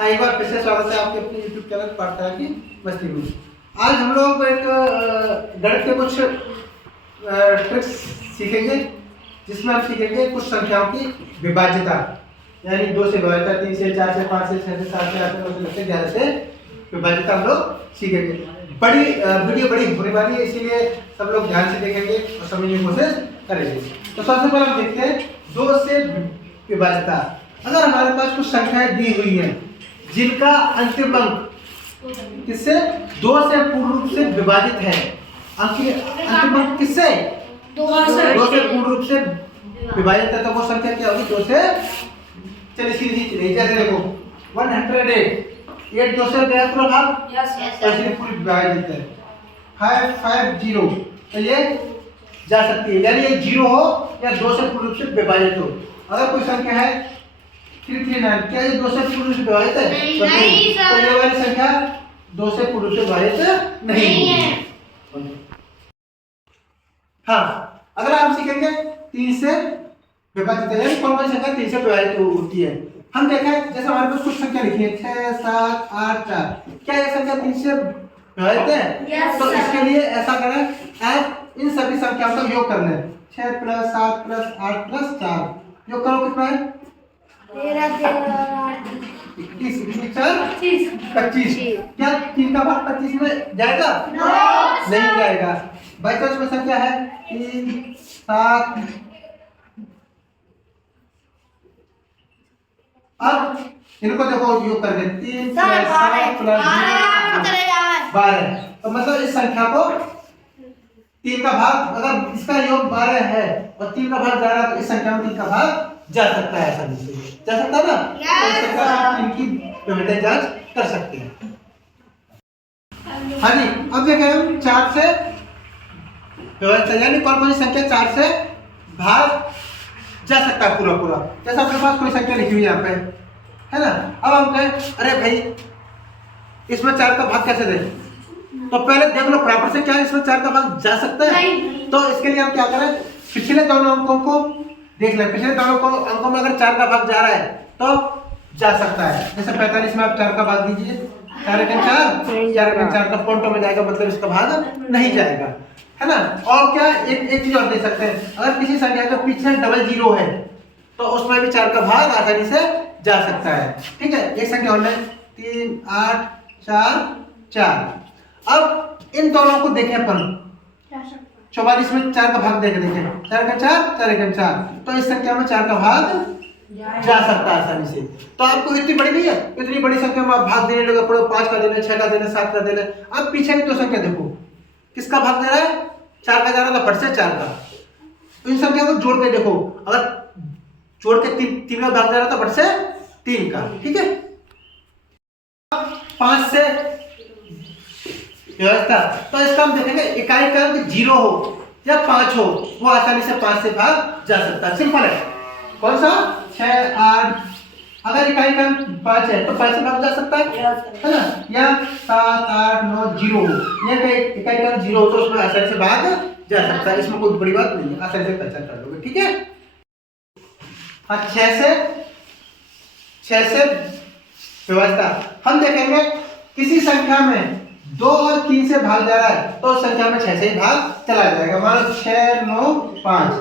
हाँ, एक बार फिर से स्वागत है आपके अपने YouTube चैनल पाठशाला की मस्ती में। आज हम लोग एक गणित के कुछ ट्रिक्स सीखेंगे, जिसमें हम सीखेंगे कुछ संख्याओं की विभाज्यता, यानी 2 से विभाज्यता, 3 से, 4 से, 5 से, 6 से, 7 से, 8 से, 9 से, 10 से, 11 से विभाज्यता हम लोग सीखेंगे। बड़ी वीडियो बड़ी होने वाली है, इसीलिए सब लोग ध्यान से देखेंगे और समझने की कोशिश करेंगे। तो सबसे पहले हम देखते हैं 2 से विभाज्यता। अगर हमारे पास कुछ संख्याएं दी हुई हैं जिनका अंतिम अंक किससे 2 से पूर्ण रूप से विभाजित है, अंतिम अंक किससे 2 से पूर्ण रूप से विभाजित है, तो वो संख्या क्या होगी 2 से, चलिए सीधी चलिए, जैसे देखो 108 8 2 से गया पूरा भाग, ऐसे पूरी विभाजित है 550, तो ये जा सकती है, यानी ये 0 हो या 2 से पूर्ण रूप से विभाजित हो। अगर कोई संख्या है 339, क्या ये 2 से पूर्ण रूप से विभाजित है? नहीं, तो ये वाली संख्या 2 से पूर्ण रूप से विभाजित नहीं है। हाँ, अगर आप सीखेंगे 3 से विभाजित है, यानी कौन सी संख्या 3 से विभाजित होती है। हम देखें, जैसे हमारे पास कुछ संख्या लिखी है 6 7 8 4, क्या ये संख्या 3 से विभाजित है? तो इसके लिए ऐसा करें, आप इन सभी संख्याओं का योग कर लें, 6 + 7 + 8 + 4, योग करो कितना है? 13 21 25। क्या 3 का भाग 25 में जाएगा? नहीं जाएगा। बाई चांस में संख्या है 3 7, अब इनको देखो योग कर दें, 3 + 7 + 12, तो मतलब इस संख्या को 3 का भाग, अगर इसका योग 12 है और 3 का भाग जा रहा है, तो इस संख्या में 3 का भाग जा सकता है, आसानी से जा सकता है ना। तो इस प्रकार आप इनकी विभाज्यता जांच कर सकते हैं। हाँ जी, अब देखें हम 4 से विभाज्यता, यानी कौन सी संख्या 4 से भाग जा सकता है पूरा पूरा। जैसे अपने पास कोई संख्या लिखी हुई है यहाँ पे, है ना, अब हम कहें अरे भाई इसमें 4 का भाग कैसे दें, तो पहले देख लो बराबर से क्या इसमें 4 का भाग जा सकता है। तो इसके लिए हम क्या करें, पिछले दोनों अंकों को देख लें, पिछले दोनों अंकों में अगर 4 का भाग जा रहा है तो जा सकता है। जैसे 45 में आप 4 का भाग दीजिए, 4 × 4 4 × 4 का पॉइंटों में जाएगा, मतलब इसका भाग नहीं जाएगा, है ना। और क्या एक चीज और दे सकते हैं, अगर किसी संख्या का पीछे डबल 0 है तो उसमें भी 4 का भाग आसानी से जा सकता है। ठीक है, एक संख्या और 3 8 4 4। अब इन दोनों को देखें अपन, 44 में 4 का भाग देखें 4 × 4 4 × 4, तो इस संख्या में 4 का भाग जा सकता है आसानी से। तो आपको इतनी बड़ी नहीं है, इतनी बड़ी संख्या में आप भाग देने लगे पड़ो, 5 का देना, 6 का देना, 7 का देना। अब पीछे की 2 संख्या देखो, किसका भाग दे रहा है? 4 का जा रहा था, फट से 4 का। इन संख्या को जोड़ के देखो, अगर जोड़ के 3 का भाग जा रहा था, फट से 3 का। ठीक है, 5 से व्यवस्था, तो इसका हम देखेंगे इकाई का अंक 0 हो या 5 हो, वो आसानी से 5 से भाग जा सकता है। सिंपल है। कौन सा? 6 8, अगर इकाई का अंक 5 है तो 5 से भाग जा सकता है ना, या 7 8 9 0 हो, या इकाई का अंक 0 हो तो उसमें आसानी से भाग जा सकता है। इसमें कोई बड़ी बात नहीं है, आसानी से पहचान कर लोगे। ठीक है, हाँ, 6 से व्यवस्था हम देखेंगे, किसी संख्या में 2 और 3 से भाग जा रहा है तो उस संख्या में 6 से ही भाग चला जाएगा। मान लो 6 9 5,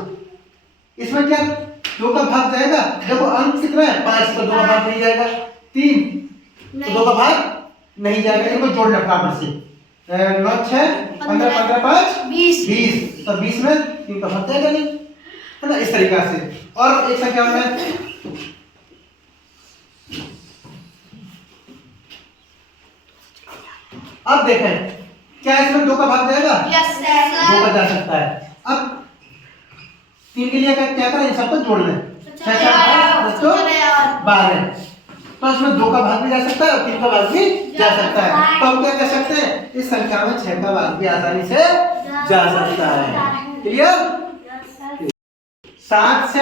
इसमें क्या 2 का भाग जाएगा? देखो अंक कितना है 5, तो 2 का भाग नहीं जाएगा। 3 तो 2 का भाग नहीं जाएगा, इनको जोड़ना बराबर से, 9 6 15 15 5 20, तो 20 में 3 का भाग जाएगा नहीं, है ना, इस तरीका से। और एक संख्या में अब देखें, क्या इसमें 2 का भाग जाएगा? 2 का जा सकता है। अब 3 के लिए क्या करें, इन सबको जोड़ लें, 6 7 12, तो इसमें 2 का भाग भी जा सकता है और 3 का भाग भी जा सकता है। तो हम क्या कर सकते हैं, इस संख्या में 6 का भाग भी आसानी से जा सकता है। क्लियर? 7 से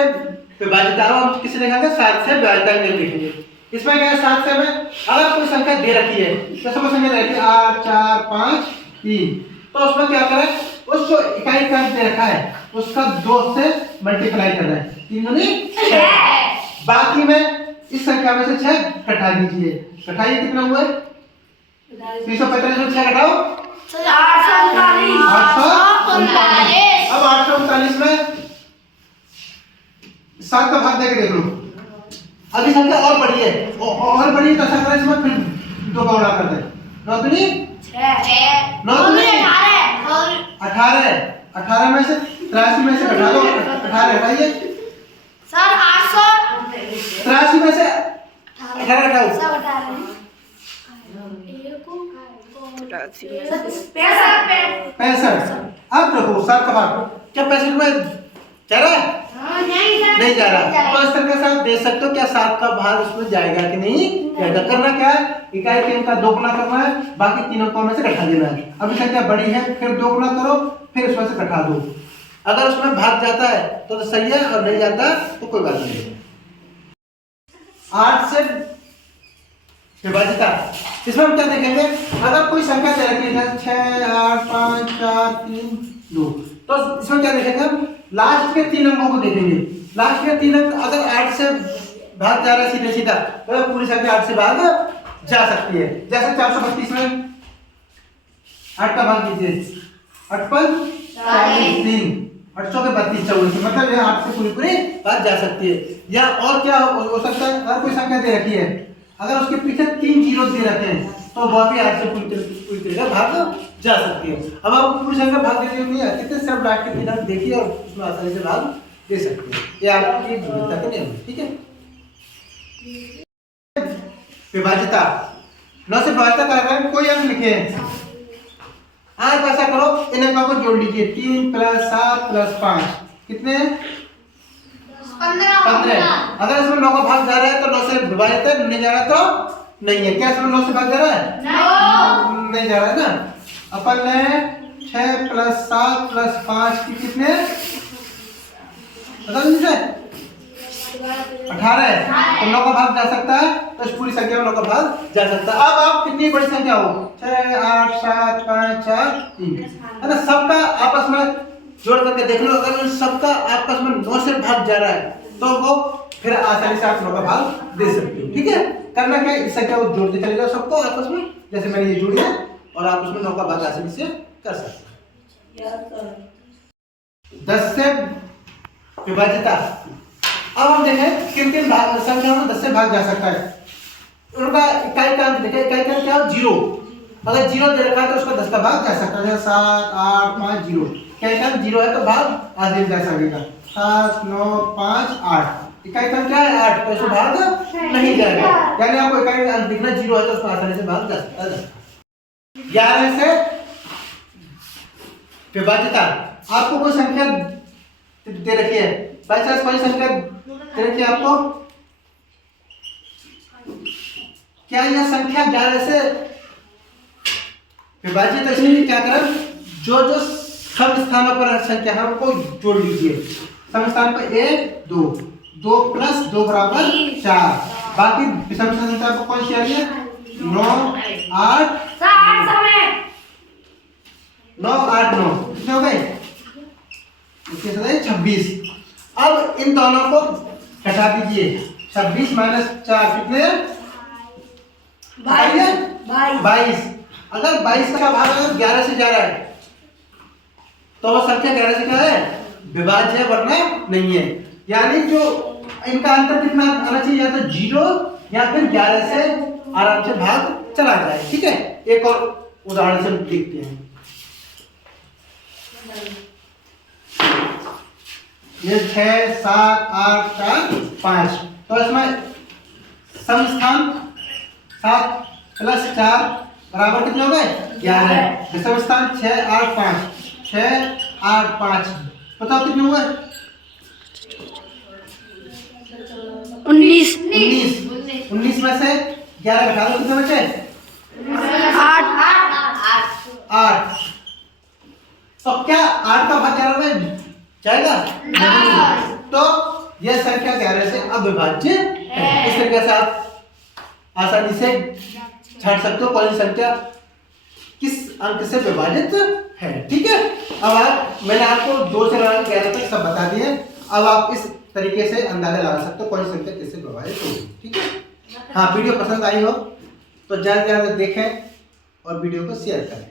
विभाजित, हम किसे देखेंगे? 7 से विभाजित नहीं लिखेंगे। इसमें क्या है, 7 से में अगर कोई संख्या दे रखी है, जैसे कोई संख्या दे रखी है 8 4 5 3, तो उसमें क्या करें, उस जो इकाई का अंक दे रखा है उसका 2 से मल्टीप्लाई करना है, 3 दूनी 6। बाकी में इस संख्या में से 6 घटा दीजिए। घटाइए, कितना हुआ? 345 में 6 घटाओ 839। अब 839 में 7 का भाग देके देख लो। अभी संख्या और बड़ी है, और बड़ी है तो ऐसा करें इसमें फिर 2 का गुणा कर दे। 9 दूनी 18। 18 में से 83 में से घटा दो, 18 हटाइए सर 83 में से 18 घटाओ 65। अब देखो 7 का भाग क्या 65 में जा रहा है? नहीं जा रहा। तो इस तरीके से आप देख सकते हो क्या 7 का भाग उसमें जाएगा कि नहीं जाएगा। करना क्या है, इकाई के इनका 2 गुना करना है, बाकी तीनों को में से घटा देना है। अभी संख्या बड़ी है, फिर 2 गुना करो, फिर उसमें से घटा दो। अगर उसमें भाग जाता है तो सही है, और नहीं जाता तो कोई बात नहीं है। 8 से विभाजिता, इसमें हम क्या देखेंगे, अगर कोई संख्या दे रखी है 6 8 5 4 3 2, तो इसमें क्या देखेंगे हम, लास्ट के 3 अंकों को देखेंगे। लास्ट के 3 अंक अगर 8 से भाग जा रहा है सीधे सीधा, तो पूरी संख्या 8 से भाग जा सकती है। जैसे 432 में 8 का भाग कीजिए, 8 पर 3 8 के 32 24, मतलब ये 8 से पूरी भाग जा सकती है। या और क्या हो सकता है, अगर कोई संख्या दे रखी है, अगर उसके पीछे 3 जीरो दे रखे हैं, तो वह भी 8 से पूरी तरह भाग जा सकती है। अब आप पूरी संख्या भाग देनी नहीं है, कितने सिर्फ लाख के 3 अंक देखिए और उसमें आसानी से भाग दे सकते हैं। ये आपकी विविधता का नियम है, ठीक है। विभाजिता, 9 से विभाजिता कराकर कोई अंक लिखे हैं। आप ऐसा करो, इन अंकों को जोड़ लीजिए, 3 + 7 + 5 कितने? 15। अगर इसमें 9 का भाग जा रहा है तो 9 से विभाजित है, नहीं जा रहा तो नहीं है। क्या इसमें 9 से भाग जा रहा है? नहीं जा रहा है ना। अपन ने 6 + 7 + 5 की कितने बता दीजिए, 18 है, तो 9 का भाग जा सकता है, तो इस पूरी संख्या में 9 का भाग जा सकता है। अब आप कितनी बड़ी संख्या हो, 6 8 7 5 4 3, है ना, सबका आपस में जोड़ करके देख लो। अगर उन सबका आपस में 9 से भाग जा रहा है, तो वो फिर आसानी से आप 9 का भाग दे सकते हो, ठीक है। करना क्या है, इस संख्या को जोड़ते चले जाओ सबको आपस में, जैसे मैंने ये जोड़ी है, और आप उसमें 9 का भाग आसानी से कर सकते हैं। 10 से विभाजिता, अब हम देखें किन किन संख्याओं में 10 से भाग जा सकता है। उनका इकाई का अंक देखें, इकाई का अंक क्या है? 0। अगर 0 दे रखा है तो उसका 10 का भाग जा सकता है। 7 8 5 0, इकाई का अंक 0 है तो भाग आधे जा सकेगा। 7 9 5 8, इकाई का अंक क्या है? 8, तो इसमें भाग नहीं जाएगा। यानी आपको इकाई का अंक दिखना 0 है तो उसमें आसानी से भाग जा सकता है। 11 से विभाजिता, आपको कोई संख्या दे रखी है, बाई चांस कोई संख्या दे रखी है आपको, क्या यह संख्या 11 से विभाजित है? इसलिए क्या करें, जो जो सम स्थानों पर संख्या है उनको जोड़ लीजिए। सम स्थान पर 1 2, 2 + 2 = 4, बाकी विषम संख्या पर कौन सी आ रही है? 9 8 9 8 9, कितने हो गए? 26। अब इन दोनों को घटा दीजिए, 26 - 4 कितने? 22। अगर 22 का भाग अगर 11 से जा रहा है, तो वो संख्या 11 से क्या है? विभाज्य है, वरना नहीं है। यानी जो इनका अंतर कितना आना चाहिए, या तो 0 या फिर 11 से आराम से भाग चला जाए, ठीक है। एक और उदाहरण से देखते हैं। ये 6 7 8 4 5, तो इसमें सम स्थान 7 + 4 बराबर कितने हो गए? 11। विषम स्थान 6 8 5, 6 8 5, बताओ कितने हुए? 19। 19 में से 11 घटा दो, कितने बचे? 8। तो क्या 8 का भाग 11 में जाएगा? नहीं। तो यह संख्या 11 से अविभाज्य है। इस तरीके से आप आसानी से छांट सकते हो कौन सी संख्या किस अंक से विभाजित है, ठीक है। अब मैंने आपको 2 से 11 तक सब बता दिए। अब आप इस तरीके से अंदाजा लगा सकते हो कौन सी संख्या किससे विभाजित होगी। ठीक है। हाँ, वीडियो पसंद आई हो तो ज़्यादा से ज़्यादा देखें और वीडियो को शेयर करें।